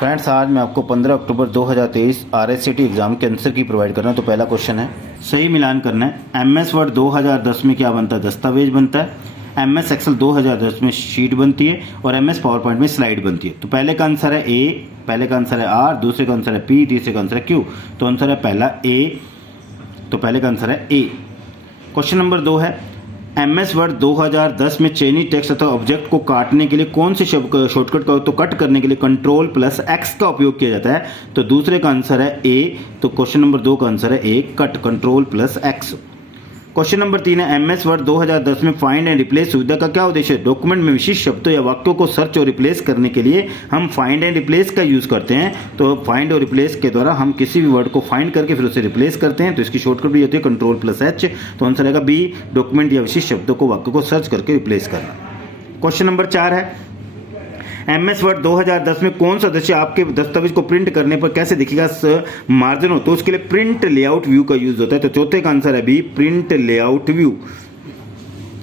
Friends, आज मैं आपको 15 अक्टूबर 2023 RSCT एग्जाम के आंसर की प्रोवाइड कर रहा हूँ। तो पहला क्वेश्चन है, सही मिलान करना है। MS वर्ड 2010 में क्या बनता है? दस्तावेज बनता है। MS एक्सेल 2010 में शीट बनती है और MS पावर पॉइंट में स्लाइड बनती है। तो पहले का आंसर है A, पहले का आंसर है R, दूसरे का आंसर है P, तीसरे का आंसर है Q। तो आंसर है पहला A, तो पहले का आंसर है A। क्वेश्चन नंबर 2 है, MS वर्ड 2010 में चेनी टेक्स्ट तथा ऑब्जेक्ट को काटने के लिए कौन सी शॉर्टकट का? तो कट करने के लिए Ctrl+X का उपयोग किया जाता है। तो दूसरे का आंसर है A, तो क्वेश्चन नंबर 2 का आंसर है A, cut, Ctrl+X। Question number 3 है, MS वर्ड 2010 में फाइंड एंड रिप्लेस सुविधा का क्या उद्देश्य है? डॉक्यूमेंट में विशिष्ट शब्दों या वाक्यों को सर्च और रिप्लेस करने के लिए हम फाइंड एंड रिप्लेस का यूज करते हैं। तो फाइंड और रिप्लेस के द्वारा हम किसी भी वर्ड को फाइंड करके फिर उसे रिप्लेस करते हैं। तो इसकी शॉर्टकट भी होती है Ctrl+H। तो आंसर आएगा B, डॉक्यूमेंट या विशिष्ट शब्दों को, वाक्यों को सर्च करके रिप्लेस करना। क्वेश्चन नंबर 4 है, MS वर्ड 2010 में कौन सा दृश्य आपके दस्तावेज को प्रिंट करने पर कैसे दिखेगा मार्जिन हो? तो उसके लिए प्रिंट लेआउट व्यू का यूज होता है। तो चौथे का आंसर है B, प्रिंट लेआउट व्यू।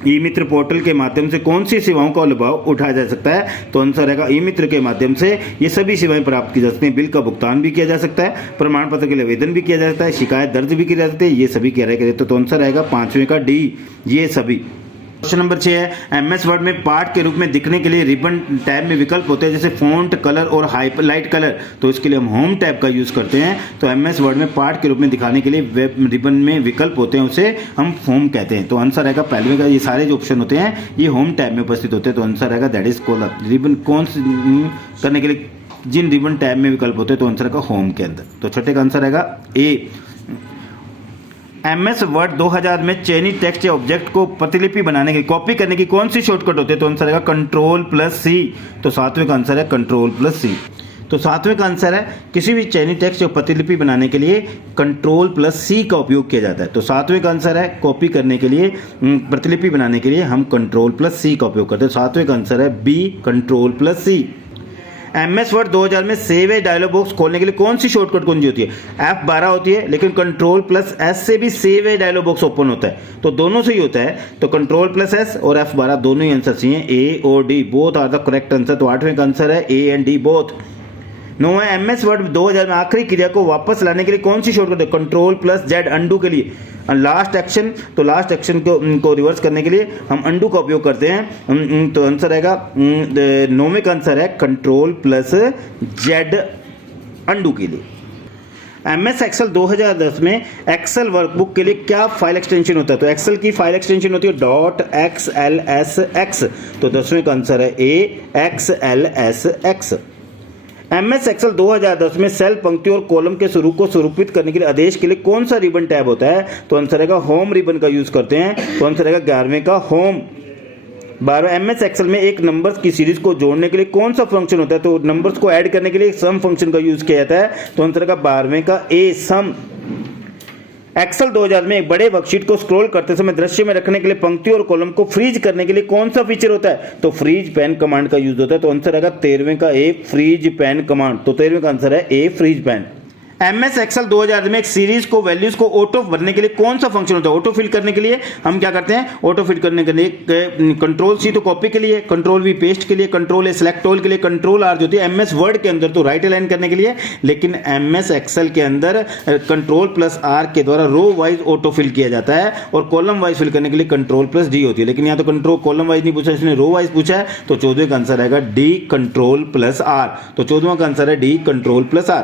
ई मित्र पोर्टल के माध्यम से कौन सी सेवाओं का लाभ उठाया जा सकता है? तो आंसर रहेगा ई मित्र के माध्यम से ये सभी सेवाएं प्राप्त की जा सकती हैं। बिल का भुगतान भी किया जा सकता है, प्रमाण पत्र के लिए आवेदन भी किया जा सकता है, शिकायत दर्ज भी की जा सकती है। ये सभी कह रहे हैं। तो आंसर रहेगा 5वें का D, ये सभी। क्वेश्चन नंबर 6 है, MS वर्ड में पार्ट के रूप में दिखने के लिए रिबन टैब में विकल्प होते हैं, जैसे फॉन्ट कलर और हाइलाइट कलर। तो इसके लिए हम होम टैब का यूज करते हैं। तो MS वर्ड में पार्ट के रूप में दिखाने के लिए वेब रिबन में विकल्प होते हैं, उसे हम होम कहते हैं। तो आंसर रहेगा पहले का, ये सारे जो ऑप्शन होते हैं ये होम टैब में उपस्थित होते हैं। तो आंसर रहेगा दैट इज कॉलर। रिबन कौन करने के लिए जिन रिबन टैब में विकल्प होते हैं, तो आंसर का होम के अंदर। तो छठे का आंसर रहेगा A। MS वर्ड 2000 में चेनी टेक्स्ट या ऑब्जेक्ट को प्रतिलिपि बनाने की, कॉपी करने की कौन सी शॉर्टकट होती है? तो आंसर रहेगा Ctrl+C। तो 7वें का आंसर है Ctrl+C। तो 7वें का आंसर है, किसी भी चेनी टेक्स्ट या प्रतिलिपि बनाने के लिए Ctrl+C का उपयोग किया जाता है। तो 7वें का आंसर है, कॉपी करने के लिए, प्रतिलिपि बनाने के लिए हम Ctrl+C का उपयोग करते हैं। 7वें का आंसर है B, Ctrl+C। MS वर्ड 2000 में सेव ए डायलॉग बॉक्स खोलने के लिए कौन सी शॉर्टकट कुंजी होती है? F12 होती है, लेकिन Ctrl+S से भी सेव ए डायलॉग बॉक्स ओपन होता है। तो दोनों से ही होता है। तो Ctrl+S और F12 दोनों ही आंसर चाहिए। A और D both are the correct answer. तो 8वें का आंसर है A एंड D बोथ। 9 है, MS वर्ड 2000 में आखिरी क्रिया को वापस लाने के लिए कौन सी शॉर्टकट है? Ctrl+Z अंडू के लिए। लास्ट एक्शन, तो लास्ट एक्शन को रिवर्स करने के लिए हम अंडू का उपयोग करते हैं। तो आंसर रहेगा 9वें का आंसर है Ctrl+Z अंडू के लिए। MS एक्सेल 2010 में एक्सेल वर्कबुक के लिए क्या फाइल एक्सटेंशन होता है? तो एक्सेल की फाइल एक्सटेंशन होती है .xlsx। तो 10वें का आंसर है A, xlsx। MS एक्सेल 2010 में सेल, पंक्ति और कॉलम के स्वरूप को स्वरूपित करने के लिए आदेश के लिए कौन सा रिबन टैब होता है? तो आंसर रहेगा होम रिबन का यूज करते हैं। तो आंसर रहेगा 11वें का होम। 12 MS एक्सेल में एक नंबर्स की सीरीज को जोड़ने के लिए कौन सा फंक्शन होता है? तो नंबर्स को ऐड करने के लिए सम फंक्शन का यूज किया जाता है। तो आंसर रहेगा 12वें का A, सम। एक्सेल 2000 में एक बड़े वर्कशीट को स्क्रॉल करते समय दृश्य में रखने के लिए पंक्ति और कॉलम को फ्रीज करने के लिए कौन सा फीचर होता है? तो फ्रीज पैन कमांड का यूज होता है। तो आंसर रहेगा 13वें का A, फ्रीज पैन कमांड। तो 13वें का आंसर है A, freeze pane. MS Excel 2000 में एक सीरीज को वैल्यूज को ऑटो भरने के लिए कौन सा फंक्शन होता है? ऑटो फिल करने के लिए हम क्या करते हैं? ऑटो फिल करने के लिए Ctrl+C तो कॉपी के लिए, Ctrl+V पेस्ट के लिए, Ctrl+A सिलेक्ट ऑल के लिए, Ctrl+R जो होती है MS वर्ड के अंदर तो राइट अलाइन करने के लिए, लेकिन MS एक्सेल के अंदर Ctrl+R के द्वारा रो वाइज ऑटो फिल किया जाता है और कॉलम वाइज फिल करने के लिए Ctrl+D होती है। लेकिन यहाँ तो कंट्रोल कॉलम वाइज नहीं पूछा, इसने रो वाइज पूछा है। तो 14वें का आंसर आएगा D, Ctrl+R। तो 14वां का आंसर है D, Ctrl+R।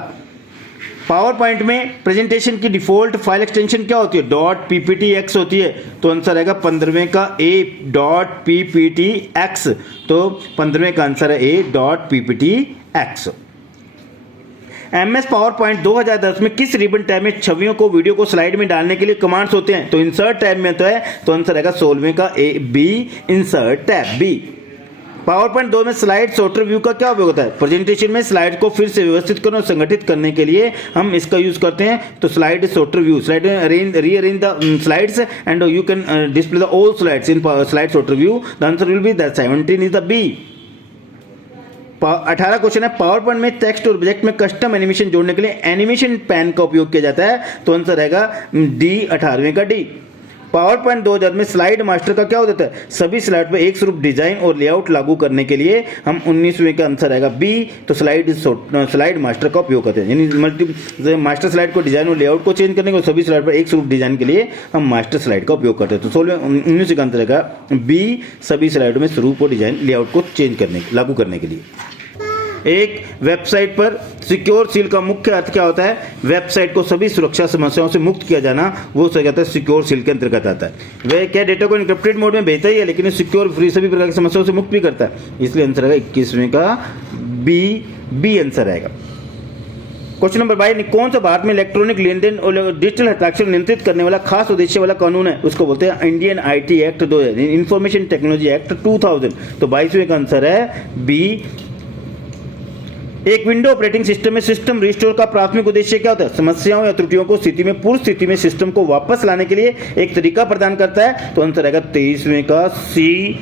पावर पॉइंट में प्रेजेंटेशन की डिफॉल्ट फाइल एक्सटेंशन क्या होती है? .pptx होती है। तो आंसर आएगा 15वें का A, .pptx। तो 15वें का आंसर है A, .pptx। MS power point 2010 में किस रिबन टैब में छवियों को, वीडियो को स्लाइड में डालने के लिए कमांड्स होते हैं? तो इंसर्ट टैब में होता है। तो आंसर आएगा 16वें का A, B, insert tab B। Power point 2 में स्लाइड सॉर्टर व्यू का क्या उपयोग होता है? प्रेजेंटेशन में स्लाइड को फिर से व्यवस्थित करने और संगठित करने के लिए हम इसका यूज करते हैं। तो slide sorter view, slide rearrange the slides and you can display the all slides in slide sorter view. The answer will be that 17 is the B। 18 question है, पावर पॉइंट में टेक्स्ट और object में custom animation जोड़ने के लिए animation pan का उपयोग किया जाता है। तो आंसर रहेगा D, 18वें का D। पावर पॉइंट 2000 में स्लाइड मास्टर का क्या होता है, सभी स्लाइड पर एक स्वरूप डिजाइन और लेआउट लागू करने के लिए हम 19वें का आंसर आएगा बी, तो स्लाइड मास्टर का उपयोग करते हैं, यानी मास्टर स्लाइड को डिजाइन और लेआउट को चेंज करने के, सभी स्लाइड पर एक स्वरूप डिजाइन के लिए हम मास्टर स्लाइड का उपयोग करते हैं। तो 19 का आंसर आएगा बी, सभी स्लाइडों में स्वरूप और डिजाइन लेआउट को चेंज करने लागू करने के लिए। एक वेबसाइट पर सिक्योर सील का मुख्य अर्थ क्या होता है, वेबसाइट को सभी सुरक्षा समस्याओं से मुक्त किया जाना, वो क्या कहता है, सिक्योर सील के अंतर्गत आता है। वह क्या डेटा को इनक्रिप्टेड मोड में भेजता ही है, लेकिन सिक्योर फ्री सभी प्रकार की समस्याओं से मुक्त भी करता है, इसलिए आंसर आएगा 21वें का बी आंसर आएगा। क्वेश्चन नंबर 22, कौन सा भारत में इलेक्ट्रॉनिक लेन देन और डिजिटल हस्ताक्षर नियंत्रित करने वाला खास उद्देश्य वाला कानून है, उसको बोलते हैं Indian IT act 2000, information technology act 2000। तो 22वें का आंसर है बी। एक विंडो ऑपरेटिंग सिस्टम में सिस्टम रिस्टोर का प्राथमिक उद्देश्य क्या होता है, समस्याओं या त्रुटियों को स्थिति में पूर्व स्थिति में सिस्टम को वापस लाने के लिए एक तरीका प्रदान करता है, तो आंसर आएगा 23वें का सी।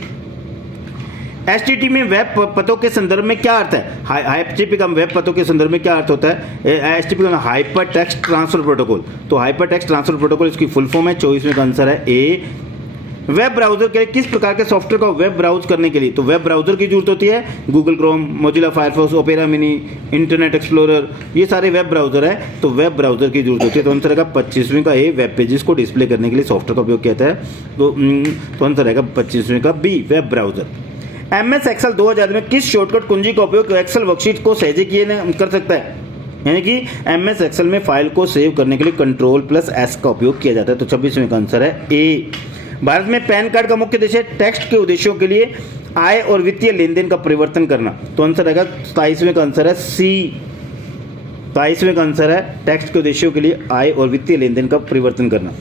HTTP में वेब पतों के संदर्भ में क्या अर्थ है, HTTP का वेब पतों के संदर्भ में क्या अर्थ होता है, HTTP का हाइपर टेक्स्ट ट्रांसफर प्रोटोकॉल, तो हाइपर टेक्स्ट ट्रांसफर प्रोटोकॉल इसकी फुल फॉर्म है। 24वें का आंसर है ए। वेब ब्राउजर के लिए किस प्रकार के सॉफ्टवेयर का वेब ब्राउज करने के लिए, तो वेब ब्राउजर की जरूरत होती है, Google Chrome, Mozilla Firefox, opera mini, internet explorer, ये सारे वेब ब्राउजर है, तो वेब ब्राउजर की जरूरत होती है। तो आंसर आएगा 25वें का ए, वेब पेजेस को डिस्प्ले करने के लिए सॉफ्टवेयर का उपयोग किया जाता है, तो आंसर आएगा 25वें का B, web browser. MS Excel 2000 में किस शॉर्टकट कुंजी का उपयोग एक्सेल वर्कशीट को सहजे किए कर सकता है, यानी कि MS एक्सेल में फाइल को सेव करने के लिए Ctrl+S का उपयोग किया जाता है, तो 26वें का आंसर है ए। भारत में पैन कार्ड का मुख्य उद्देश्य टेक्स्ट के उद्देश्यों के लिए आय और वित्तीय लेन देन का परिवर्तन करना, तो आंसर आएगा 27वें का आंसर है सी। 27वें का आंसर है टेक्स्ट के उद्देश्यों के लिए आय और वित्तीय लेन देन का परिवर्तन करना।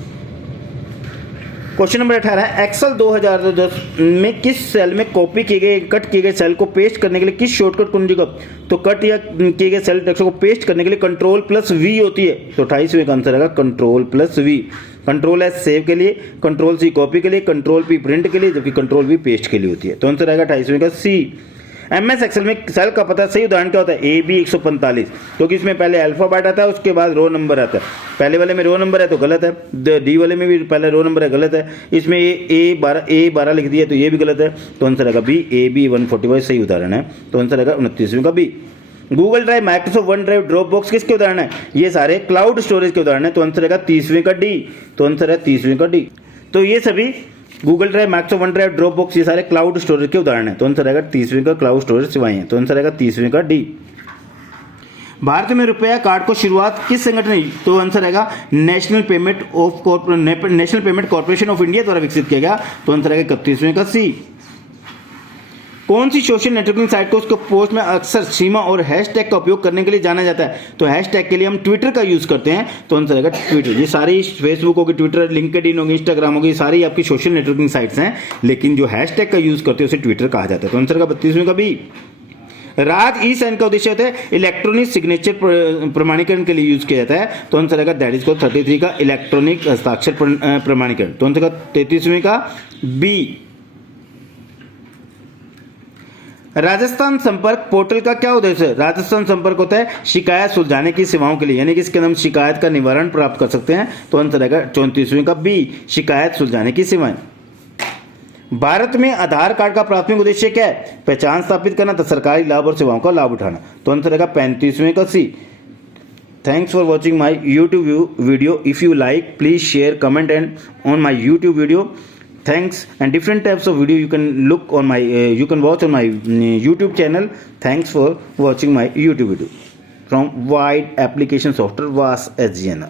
क्वेश्चन नंबर 18, एक्सेल 2010 में किस सेल में कॉपी किए गए कट किए गए सेल को पेस्ट करने के लिए किस शॉर्टकट कुंजी का, तो कट या किए गए सेल टेक्स्ट को पेस्ट करने के लिए Ctrl+V होती है, तो 28वें का आंसर आएगा Ctrl+V। Ctrl+S सेव के लिए, Ctrl+C कॉपी के लिए, Ctrl+P प्रिंट के लिए, जबकि Ctrl+V पेस्ट के लिए होती है, तो आंसर आएगा 28वें का सी। MS एक्सेल में सेल का पता सही उदाहरण क्या होता है, AB 145, क्योंकि इसमें पहले अल्फाबेट आता है, उसके बाद रो नंबर आता है, पहले वाले में रो नंबर है तो गलत है, डी वाले में भी पहले रो नंबर है, गलत है, इसमें A12 लिख दिया तो ये भी गलत है, तो आंसर आएगा बी, AB 145 सही उदाहरण है, तो आंसर आएगा 29वें का B. Google drive, Microsoft one drive, drop box किसके उदाहरण है, ये सारे क्लाउड स्टोरेज के उदाहरण है, तो आंसर आएगा 30वें का डी, तो आंसर है 30वें का डी। तो ये सभी Google drive, Microsoft one drive, drop box ये सारे क्लाउड स्टोरेज के उदाहरण है, तो आंसर आएगा 30वें का क्लाउड स्टोरेज सिवाय है, तो आंसर आएगा 30वें का डी। भारत में रुपया कार्ड को शुरुआत किस संगठन ने, तो आंसर आएगा national payment corporation of India द्वारा विकसित किया गया, तो आंसर आएगा 31वें का सी। कौन सी सोशल नेटवर्किंग साइट को उसके पोस्ट में अक्सर सीमा और हैशटैग का उपयोग करने के लिए जाना जाता है, तो हैशटैग के लिए हम ट्विटर का यूज करते हैं, तो आंसर आएगा ट्विटर। ये सारी फेसबुक होगी, ट्विटर, लिंक्डइन होगी, इंस्टाग्राम होगी, सारी आपकी सोशल नेटवर्किंग साइट्स हैं, लेकिन जो हैशटैग का यूज करते हैं उसे ट्विटर कहा जाता है, तो आंसर का 32वें का बी। राज ई साइन का उद्देश्य होता है इलेक्ट्रॉनिक सिग्नेचर प्रमाणीकरण के लिए यूज किया जाता है, तो आंसर आएगा दैट इज को 33 का इलेक्ट्रॉनिक हस्ताक्षर प्रमाणीकरण, तो आंसर का 33वें का बी। राजस्थान संपर्क पोर्टल का क्या उद्देश्य है, राजस्थान संपर्क होता है शिकायत सुलझाने की सेवाओं के लिए, यानी कि इसके अंदर हम शिकायत का निवारण प्राप्त कर सकते हैं, तो आंसर आएगा 34वें का बी, शिकायत सुलझाने की सेवाएं। भारत में आधार कार्ड का प्राथमिक उद्देश्य क्या है, पहचान स्थापित करना तथा सरकारी लाभ और सेवाओं का लाभ उठाना, तो आंसर आएगा 35वें का सी। Thanks for watching my YouTube video. If you like, please share, comment and on my YouTube video. Thanks, and different types of video you can look on my you can watch on my YouTube channel. Thanks for watching my YouTube video from Wide Application Software VAS SGN.